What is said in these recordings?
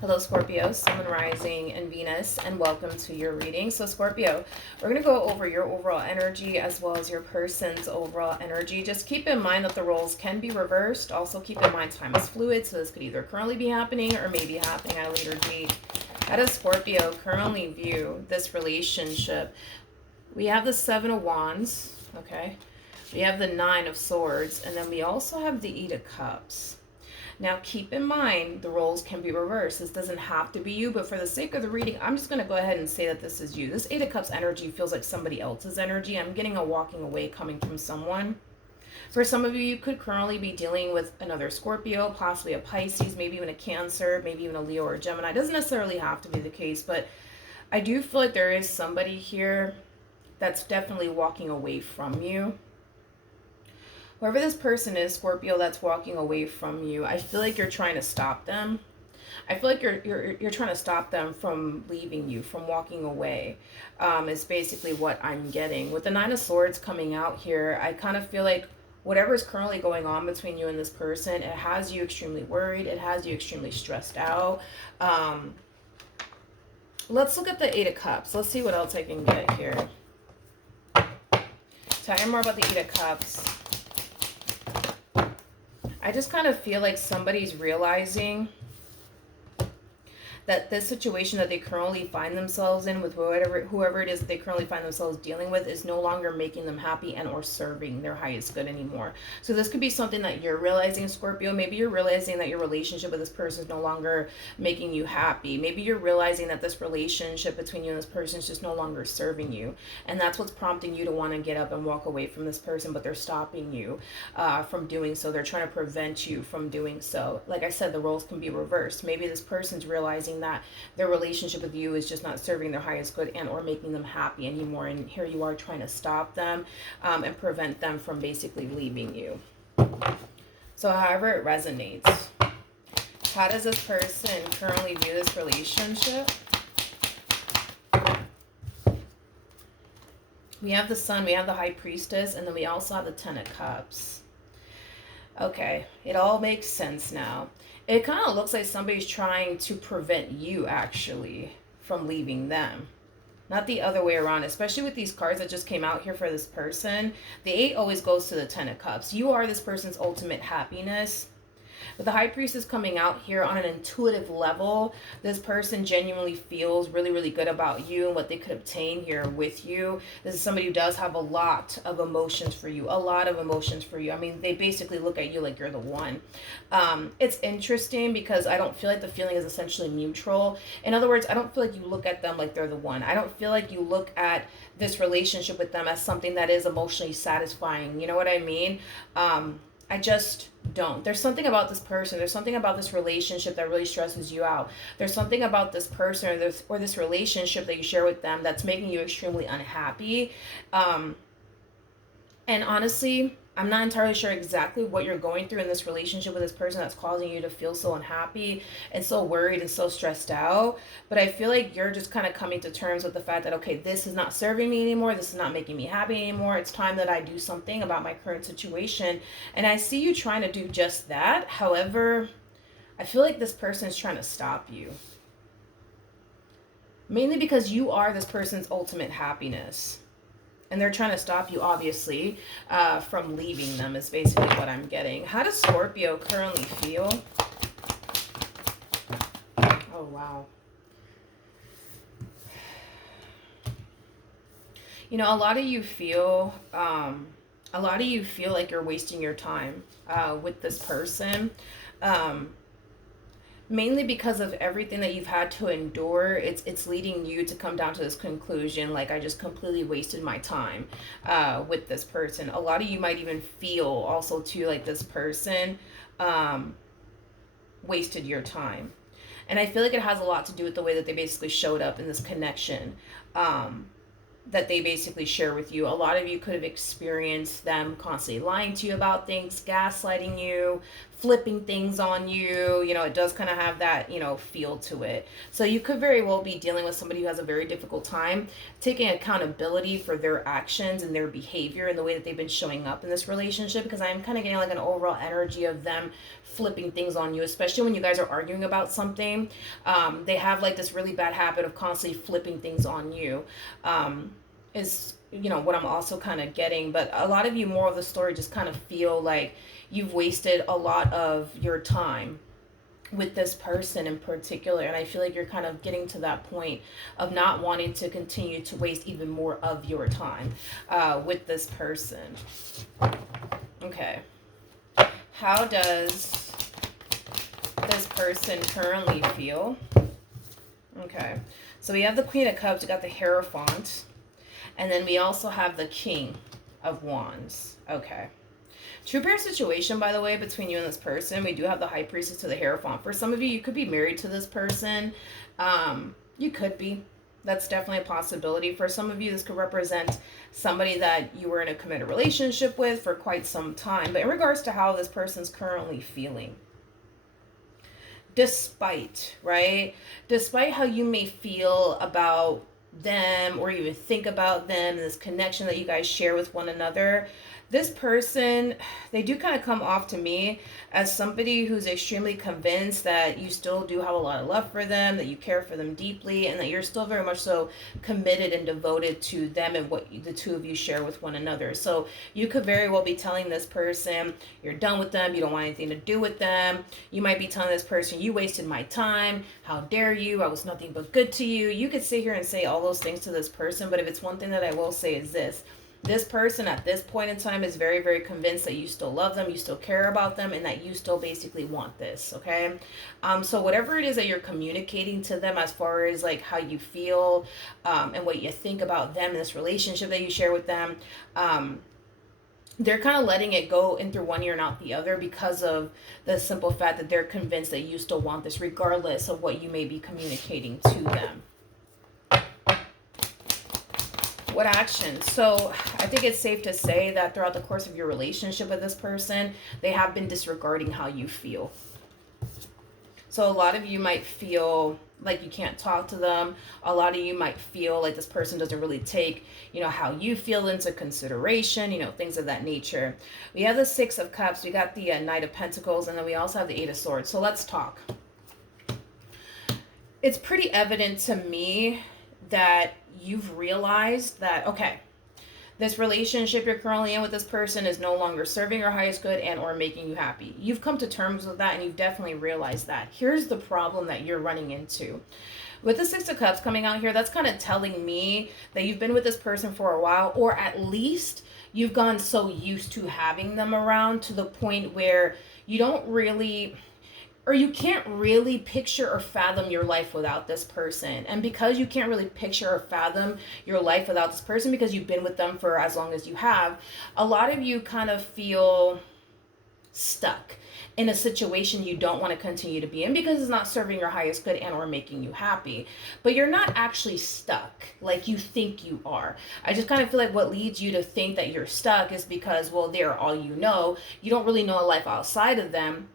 Hello, Scorpio, Sun, Rising, and Venus, and welcome to your reading. So, Scorpio, we're going to go over your overall energy as well as your person's overall energy. Just keep in mind that the roles can be reversed. Also, keep in mind time is fluid, so this could either currently be happening or maybe happening at a later date. How does Scorpio currently view this relationship? We have the Seven of Wands, okay? We have the Nine of Swords, and then we also have the Eight of Cups. Now, keep in mind, the roles can be reversed. This doesn't have to be you, but for the sake of the reading, I'm just going to go ahead and say that this is you. This Eight of Cups energy feels like somebody else's energy. I'm getting a walking away coming from someone. For some of you, you could currently be dealing with another Scorpio, possibly a Pisces, maybe even a Cancer, maybe even a Leo or a Gemini. It doesn't necessarily have to be the case, but I do feel like there is somebody here that's definitely walking away from you. Whoever this person is, Scorpio, that's walking away from you, I feel like you're trying to stop them. I feel like you're trying to stop them from leaving you, from walking away. Is basically what I'm getting. With the Nine of Swords coming out here, I kind of feel like whatever is currently going on between you and this person, it has you extremely worried. It has you extremely stressed out. Let's look at the Eight of Cups. Let's see what else I can get here. Tell me more about the Eight of Cups. I just kind of feel like somebody's realizing that this situation that they currently find themselves in with whoever it is that they currently find themselves dealing with is no longer making them happy and or serving their highest good anymore. So this could be something that you're realizing, Scorpio. Maybe you're realizing that your relationship with this person is no longer making you happy. Maybe you're realizing that this relationship between you and this person is just no longer serving you. And that's what's prompting you to want to get up and walk away from this person, but they're stopping you from doing so. They're trying to prevent you from doing so. Like I said, the roles can be reversed. Maybe this person's realizing that their relationship with you is just not serving their highest good and or making them happy anymore, and here you are trying to stop them and prevent them from basically leaving you. So however it resonates, how does this person currently view this relationship? We have the Sun, we have the High Priestess, and then we also have the Ten of Cups. Okay, it all makes sense now. It kind of looks like somebody's trying to prevent you, actually, from leaving them. Not the other way around, especially with these cards that just came out here for this person. The 8 always goes to the Ten of Cups. You are this person's ultimate happiness. With the High Priestess coming out here on an intuitive level, this person genuinely feels really, really good about you and what they could obtain here with you. This is somebody who does have a lot of emotions for you, a lot of emotions for you. I mean, they basically look at you like you're the one. It's interesting because I don't feel like the feeling is essentially mutual. In other words, I don't feel like you look at them like they're the one. I don't feel like you look at this relationship with them as something that is emotionally satisfying. You know what I mean? I just don't. There's something about this person. There's something about this relationship that really stresses you out. There's something about this person or this relationship that you share with them that's making you extremely unhappy. And honestly, I'm not entirely sure exactly what you're going through in this relationship with this person that's causing you to feel so unhappy and so worried and so stressed out. But I feel like you're just kind of coming to terms with the fact that, okay, this is not serving me anymore. This is not making me happy anymore. It's time that I do something about my current situation. And I see you trying to do just that. However, I feel like this person is trying to stop you. Mainly because you are this person's ultimate happiness. And they're trying to stop you, obviously, from leaving them is basically what I'm getting. How does Scorpio currently feel? Oh, wow. You know, a lot of you feel like you're wasting your time with this person. Mainly because of everything that you've had to endure, it's leading you to come down to this conclusion, like, I just completely wasted my time with this person. A lot of you might even feel also too like this person wasted your time. And I feel like it has a lot to do with the way that they basically showed up in this connection that they basically share with you. A lot of you could have experienced them constantly lying to you about things, gaslighting you, flipping things on you. You know, it does kind of have that, you know, feel to it. So you could very well be dealing with somebody who has a very difficult time taking accountability for their actions and their behavior and the way that they've been showing up in this relationship, because I'm kind of getting like an overall energy of them flipping things on you, especially when you guys are arguing about something. They have like this really bad habit of constantly flipping things on you. Is, you know, what I'm also kind of getting. But a lot of you, more of the story, just kind of feel like you've wasted a lot of your time with this person in particular, and I feel like you're kind of getting to that point of not wanting to continue to waste even more of your time with this person. Okay, how does this person currently feel? Okay, so we have the Queen of Cups, we got the Hierophant, and then we also have the King of Wands. Okay. True pair situation, by the way, between you and this person. We do have the High Priestess to the Hierophant. For some of you, you could be married to this person. You could be. That's definitely a possibility. For some of you, this could represent somebody that you were in a committed relationship with for quite some time. But in regards to how this person's currently feeling, despite, right? Despite how you may feel about them or even think about them, this connection that you guys share with one another, this person, they do kind of come off to me as somebody who's extremely convinced that you still do have a lot of love for them, that you care for them deeply, and that you're still very much so committed and devoted to them and what the two of you share with one another. So you could very well be telling this person you're done with them, you don't want anything to do with them. You might be telling this person, you wasted my time, how dare you, I was nothing but good to you. You could sit here and say all those things to this person, but if it's one thing that I will say is this person at this point in time is very, very convinced that you still love them, you still care about them, and that you still basically want this, okay? So whatever it is that you're communicating to them as far as like how you feel and what you think about them, this relationship that you share with them, they're kind of letting it go in through one ear and out the other because of the simple fact that they're convinced that you still want this regardless of what you may be communicating to them. What action? So I think it's safe to say that throughout the course of your relationship with this person, they have been disregarding how you feel. So a lot of you might feel like you can't talk to them. A lot of you might feel like this person doesn't really take, you know, how you feel into consideration, you know, things of that nature. We have the Six of Cups, we got the Knight of Pentacles, and then we also have the Eight of Swords. So let's talk. It's pretty evident to me that you've realized that, okay, this relationship you're currently in with this person is no longer serving your highest good and or making you happy. You've come to terms with that, and you've definitely realized that. Here's the problem that you're running into. With the Six of Cups coming out here, that's kind of telling me that you've been with this person for a while, or at least you've gone so used to having them around to the point where you don't really, or you can't really picture or fathom your life without this person. And because you can't really picture or fathom your life without this person, because you've been with them for as long as you have, a lot of you kind of feel stuck in a situation you don't want to continue to be in because it's not serving your highest good and or making you happy. But you're not actually stuck like you think you are. I just kind of feel like what leads you to think that you're stuck is because, well, they're all you know. You don't really know a life outside of them.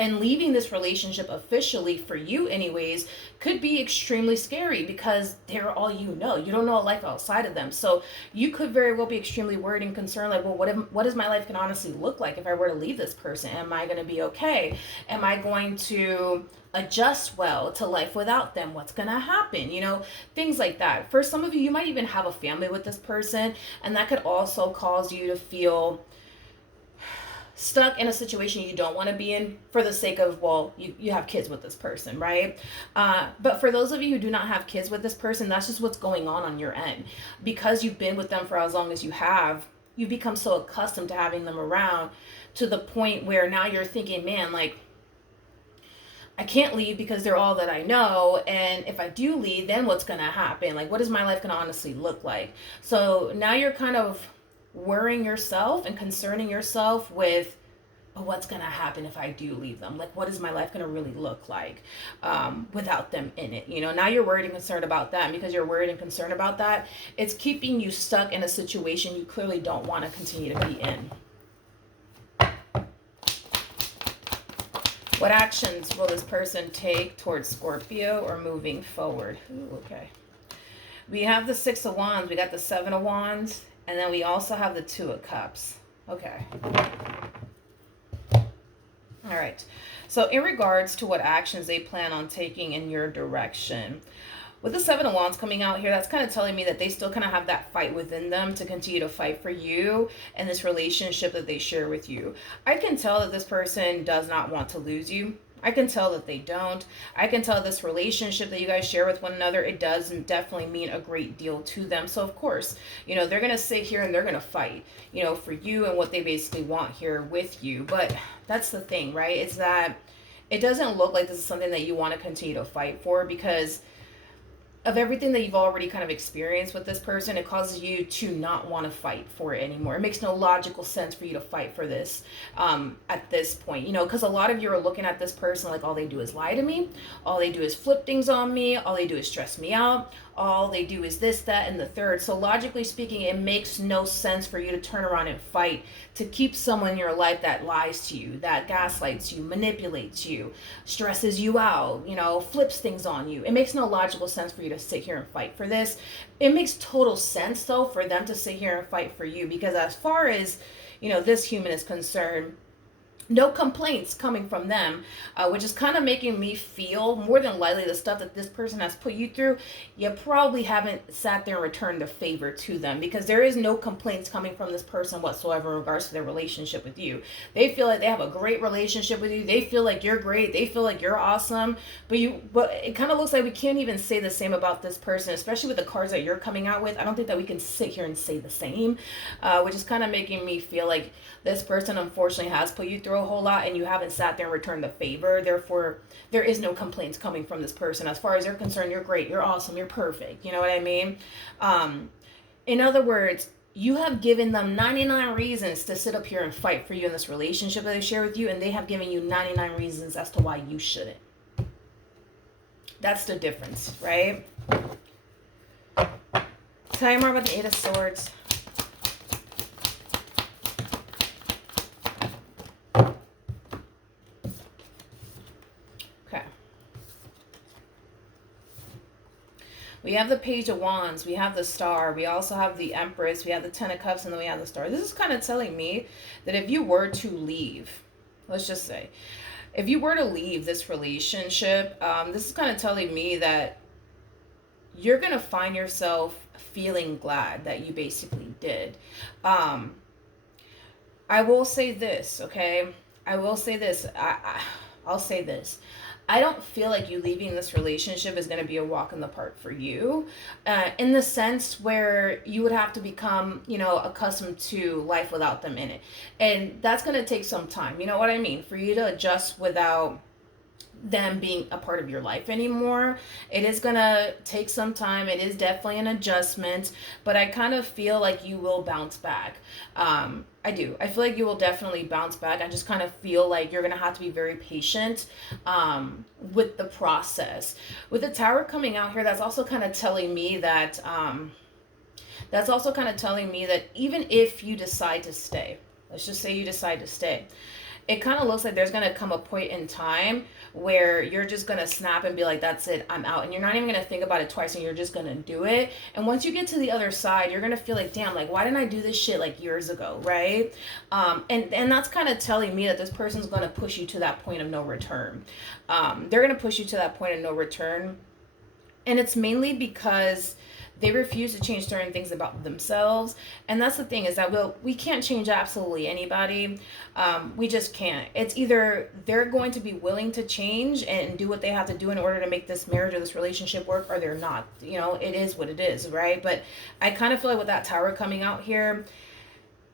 And leaving this relationship officially, for you anyways, could be extremely scary because they're all you know. You don't know a life outside of them. So you could very well be extremely worried and concerned, like, well, what does my life can honestly look like if I were to leave this person? Am I going to be okay? Am I going to adjust well to life without them? What's going to happen? You know, things like that. For some of you, you might even have a family with this person, and that could also cause you to feel stuck in a situation you don't want to be in for the sake of, well, you have kids with this person, right? But for those of you who do not have kids with this person, that's just what's going on your end. Because you've been with them for as long as you have, you've become so accustomed to having them around to the point where now you're thinking, man, like, I can't leave because they're all that I know. And if I do leave, then what's going to happen? Like, what is my life going to honestly look like? So now you're kind of worrying yourself and concerning yourself with, oh, what's going to happen if I do leave them? Like, what is my life going to really look like without them in it? You know, now you're worried and concerned about that. And because you're worried and concerned about that, it's keeping you stuck in a situation you clearly don't want to continue to be in. What actions will this person take towards Scorpio or moving forward? Ooh, okay. We have the Six of Wands. We got the Seven of Wands. And then we also have the Two of Cups. Okay. All right. So in regards to what actions they plan on taking in your direction, with the Seven of Wands coming out here, that's kind of telling me that they still kind of have that fight within them to continue to fight for you and this relationship that they share with you. I can tell that this person does not want to lose you. I can tell that they don't. I can tell this relationship that you guys share with one another, it does definitely mean a great deal to them. So of course, you know, they're going to sit here and they're going to fight, you know, for you and what they basically want here with you. But that's the thing, right? It's that it doesn't look like this is something that you want to continue to fight for, because of everything that you've already kind of experienced with this person. It causes you to not want to fight for it anymore. It makes no logical sense for you to fight for this at this point, you know, because a lot of you are looking at this person like all they do is lie to me, all they do is flip things on me, all they do is stress me out, all they do is this, that, and the third. So logically speaking, it makes no sense for you to turn around and fight to keep someone in your life that lies to you, that gaslights you, manipulates you, stresses you out, you know, flips things on you. It makes no logical sense for you to sit here and fight for this. It makes total sense though for them to sit here and fight for you, because as far as, you know, this human is concerned, no complaints coming from them, which is kind of making me feel more than likely the stuff that this person has put you through, you probably haven't sat there and returned the favor to them, because there is no complaints coming from this person whatsoever in regards to their relationship with you. They feel like they have a great relationship with you. They feel like you're great. They feel like you're awesome. But it kind of looks like we can't even say the same about this person, especially with the cards that you're coming out with. I don't think that we can sit here and say the same, which is kind of making me feel like this person unfortunately has put you through a whole lot and you haven't sat there and returned the favor. Therefore, there is no complaints coming from this person. As far as they're concerned, you're great, you're awesome, you're perfect. You know what I mean? In other words, you have given them 99 reasons to sit up here and fight for you in this relationship that they share with you, and they have given you 99 reasons as to why you shouldn't. That's the difference, right? Tell you more about the Eight of Swords. We have the Page of Wands, we have the Star, we also have the Empress, we have the Ten of Cups, and then we have the Star. This is kind of telling me that if you were to leave, let's just say, if you were to leave this relationship, this is kind of telling me that you're going to find yourself feeling glad that you basically did. I will say this, okay? I will say this. I'll say this. I don't feel like you leaving this relationship is going to be a walk in the park for you, in the sense where you would have to become, you know, accustomed to life without them in it. And that's going to take some time. You know what I mean? For you to adjust without them being a part of your life anymore. It is gonna take some time. It is definitely an adjustment, but I kind of feel like you will bounce back. I do. I feel like you will definitely bounce back. I just kind of feel like you're gonna have to be very patient with the process. With the Tower coming out here, that's also kind of telling me that even if you decide to stay, let's just say you decide to stay, it kind of looks like there's going to come a point in time where you're just going to snap and be like, that's it, I'm out. And you're not even going to think about it twice, and you're just going to do it. And once you get to the other side, you're going to feel like, damn, like, why didn't I do this shit like years ago, right? And that's kind of telling me that this person's going to push you to that point of no return. They're going to push you to that point of no return. And it's mainly because they refuse to change certain things about themselves. And that's the thing, is that we can't change absolutely anybody. We just can't. It's either they're going to be willing to change and do what they have to do in order to make this marriage or this relationship work, or they're not. You know, it is what it is, right? But I kind of feel like with that Tower coming out here,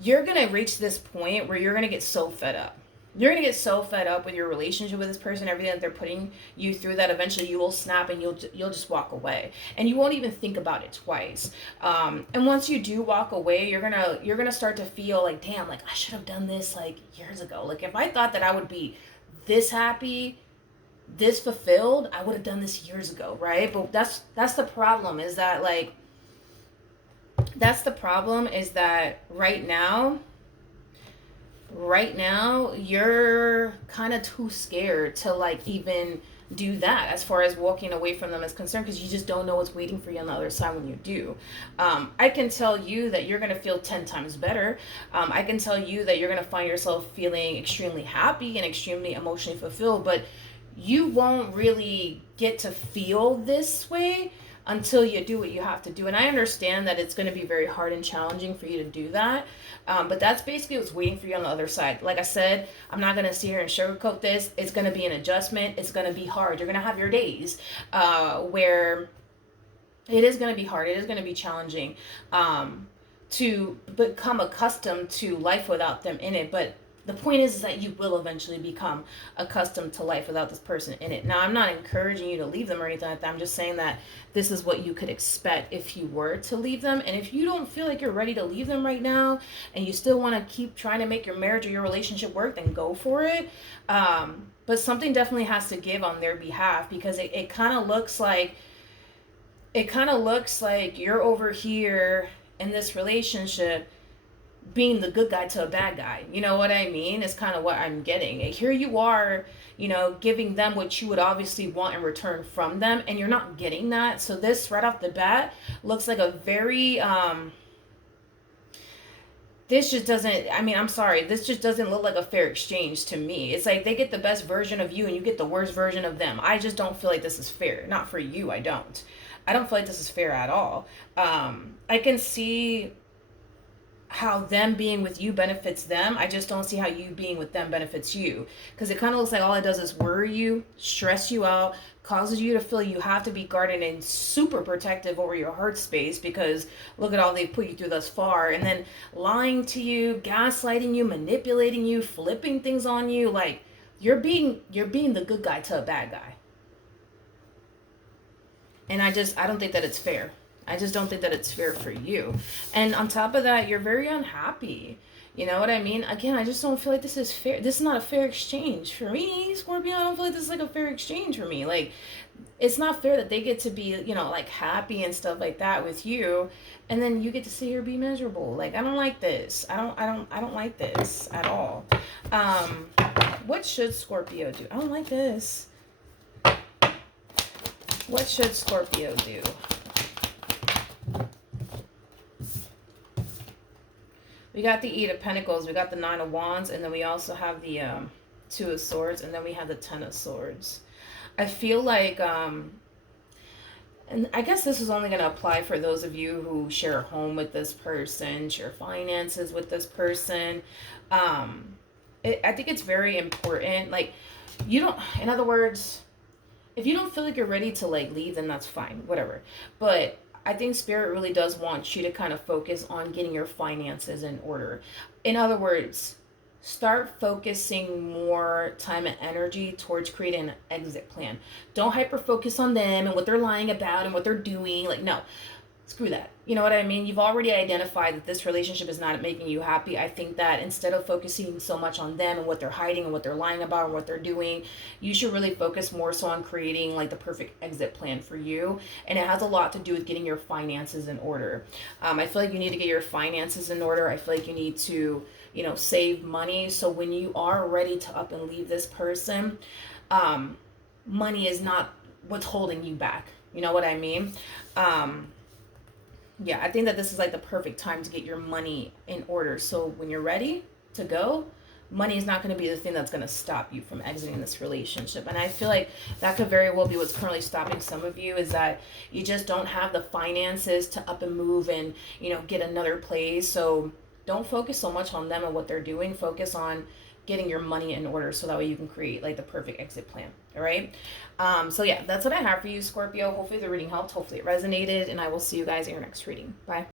you're going to reach this point where you're going to get so fed up. You're going to get so fed up with your relationship with this person, everything that they're putting you through, that eventually you will snap and you'll just walk away. And you won't even think about it twice. And once you do walk away, you're going to start to feel like, damn, like I should have done this like years ago. Like if I thought that I would be this happy, this fulfilled, I would have done this years ago, right? But that's the problem, is that right now, right now you're kind of too scared to like even do that as far as walking away from them is concerned, because you just don't know what's waiting for you on the other side when you do. I can tell you that you're going to feel 10 times better. I can tell you that you're going to find yourself feeling extremely happy and extremely emotionally fulfilled, but you won't really get to feel this way until you do what you have to do. And I understand that it's going to be very hard and challenging for you to do that. But that's basically what's waiting for you on the other side. Like I said, I'm not going to sit here and sugarcoat this. It's going to be an adjustment. It's going to be hard. You're going to have your days where it is going to be hard. It is going to be challenging to become accustomed to life without them in it. But the point is that you will eventually become accustomed to life without this person in it. Now, I'm not encouraging you to leave them or anything like that. I'm just saying that this is what you could expect if you were to leave them. And if you don't feel like you're ready to leave them right now and you still want to keep trying to make your marriage or your relationship work, then go for it. But something definitely has to give on their behalf, because it kind of looks like you're over here in this relationship being the good guy to a bad guy. You know what I mean? It's kind of what I'm getting. Here you are, giving them what you would obviously want in return from them, and you're not getting that. So this right off the bat looks like a very this just doesn't, I mean, I'm sorry, this just doesn't look like a fair exchange to me. It's like they get the best version of you and you get the worst version of them. I just don't feel like this is fair. Not for you, I don't. I don't feel like this is fair at all. I can see how them being with you benefits them. I just don't see how you being with them benefits you, because it kind of looks like all it does is worry you, stress you out, causes you to feel you have to be guarded and super protective over your heart space, because look at all they've put you through thus far, and then lying to you, gaslighting you, manipulating you, flipping things on you. Like you're being the good guy to a bad guy. And I don't think that it's fair. I just don't think that it's fair for you. And on top of that, you're very unhappy. You know what I mean? Again, I just don't feel like this is fair. This is not a fair exchange for me, Scorpio. I don't feel like this is like a fair exchange for me. Like, it's not fair that they get to be, like happy and stuff like that with you, and then you get to sit here be miserable. Like, I don't like this. I don't like this at all. What should Scorpio do? I don't like this. What should Scorpio do? We got the Eight of Pentacles, we got the Nine of Wands, and then we also have the Two of Swords, and then we have the Ten of Swords. I feel like, and I guess this is only going to apply for those of you who share a home with this person, share finances with this person. I think it's very important. Like, in other words, if you don't feel like you're ready to like leave, then that's fine, whatever. But I think Spirit really does want you to kind of focus on getting your finances in order. In other words, start focusing more time and energy towards creating an exit plan. Don't hyper focus on them and what they're lying about and what they're doing. Like, no, screw that. You know what I mean? You've already identified that this relationship is not making you happy. I think that instead of focusing so much on them and what they're hiding and what they're lying about and what they're doing, you should really focus more so on creating like the perfect exit plan for you. And it has a lot to do with getting your finances in order. I feel like you need to get your finances in order. I feel like you need to, save money. So when you are ready to up and leave this person, money is not what's holding you back. You know what I mean? Yeah, I think that this is like the perfect time to get your money in order. So when you're ready to go, money is not going to be the thing that's going to stop you from exiting this relationship. And I feel like that could very well be what's currently stopping some of you, is that you just don't have the finances to up and move and, get another place. So don't focus so much on them and what they're doing. Focus on getting your money in order, so that way you can create like the perfect exit plan. All right. So yeah, that's what I have for you, Scorpio. Hopefully the reading helped. Hopefully it resonated, and I will see you guys in your next reading. Bye.